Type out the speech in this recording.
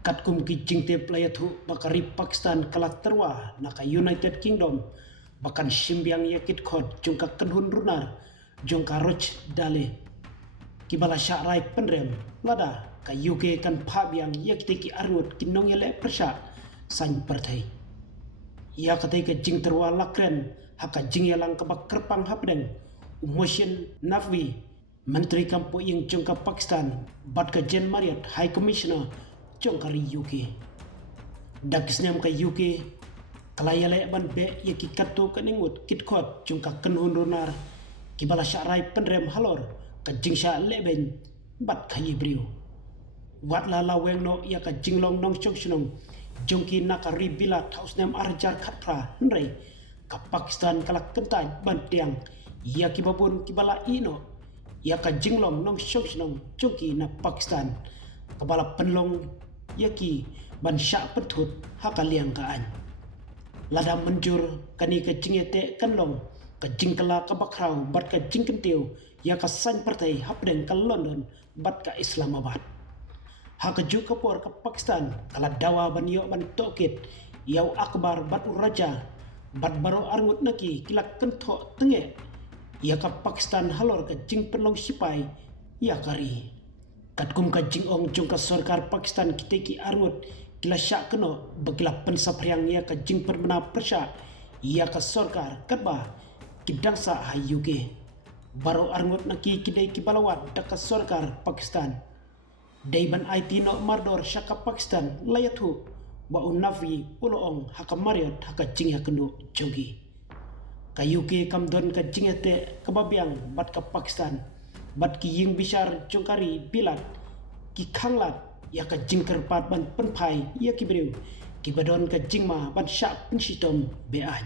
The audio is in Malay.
Katkum ki jingte playathu bakari Pakistan kalat terwa naka United Kingdom bakan simbiang yakit khod jungka kenhun runar jungka roch dale kibala syakrai penrem lada ka UK kan phabiang yakite ki arngut kinong yele persya san perthai ia katai ka jing terwa lakren haka jing yalang kabak kerpang hapdeng Motion Nafwi Menteri Kampo yang jungka Pakistan bat ka Jen Marriott High Commissioner jongkari UK dagisnyam ka UK kalayale ban be yaki katto kaningut kitkot jungka kenhun runar kibala syakrai penrem halor ka jingsha leben bat khayi brio wat la laweng no ya ka jinglong nong chongshnong jongki nakari bila thausnem arjar khatra nrei ka Pakistan kalak kentai ban tiang ya kibabun kibala ino ya ka jinglong nong chongshnong jongki na Pakistan kabala penlong yaki ban syak petut hakaliang kaan lada menjur kani ka jingete kanlong ka jingkala ka bakrau bat ka jingkentiu ya ka san partai hapdeng ka London bat ka Islamabad haka juga por ka Pakistan kala dawa ban yo ban tokit yau akbar bat uraja bat baro arngut naki kilak kentho tenge ya ka Pakistan halor ka jing penlong sipai ya kari katkum ka jing ong jung ka sarkar Pakistan kiteki arngut kila syak keno bagila pensapriang ya ka jing permena persya ya ka sarkar katba kidangsa ha UK baro arngut naki kidai kibalawat da ka sarkar Pakistan daiban IT no mardor syaka Pakistan layathu ba unavi uloong haka Marriott haka jing ya kendo jogi ka UK kamdon ka jingete kababiang bat ka Pakistan bat ki ying bishar jongkari bilat ki khanglat ya ka jingker pat ban penpai ya ki breu ki badon ka jingma ban syak pensitom bean